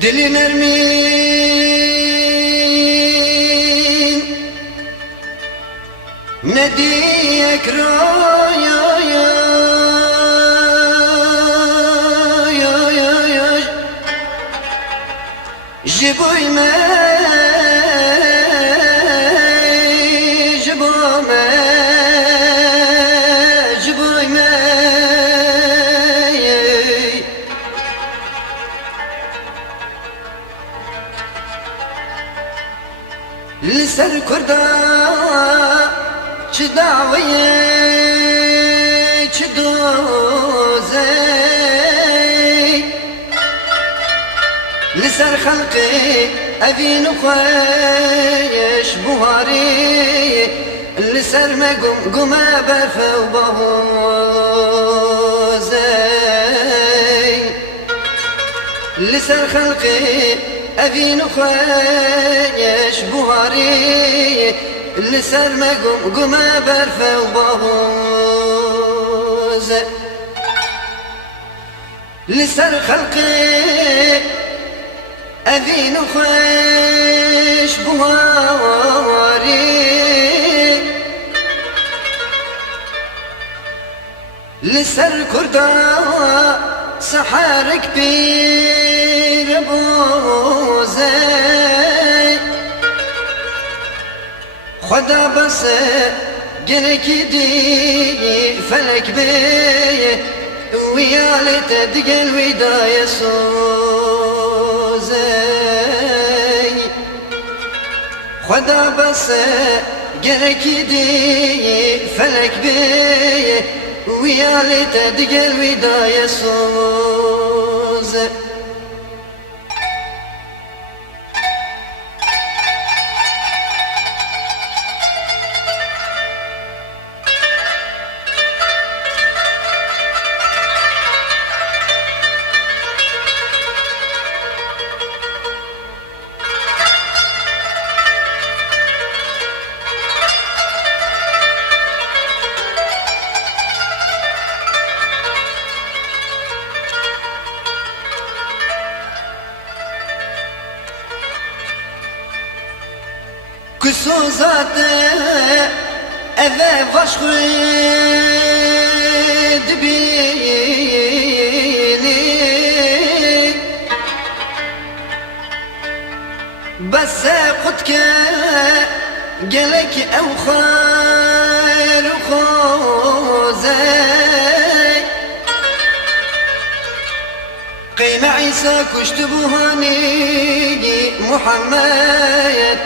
دلی نرمین ندیک رایا جبوی من لسر کردا چه دعویه چه دوزه لسر خلقي أبين خويش بوهاري لسر ما قم برفة وبهوزي لسر خلقي أبين خويش بوهاري لسر ما قم برفة وبهوزي لسر خلقي أبين خوش بواري لسر كردا سحارك بير بوزي خدا بس قلك دي فلك بي ويالت دقل وداية خدا بس قلك دي فلك بي ويالت دقل وداية صوزة كسوزاته أذى فشخد بيني بس قدك قلك أو خير خوزي قيم عيسى كشتبهاني محمد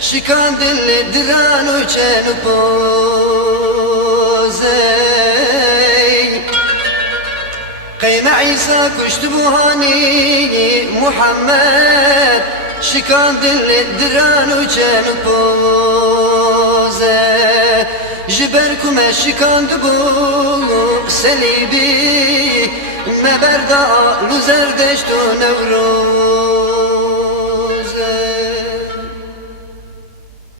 شكان دل دران وچن بوزي قيم عيسى كشت بوهاني محمد شكان دل دران وچن بوزي جبركم شكان دبو سليبي ما بردا لزردشتو نورو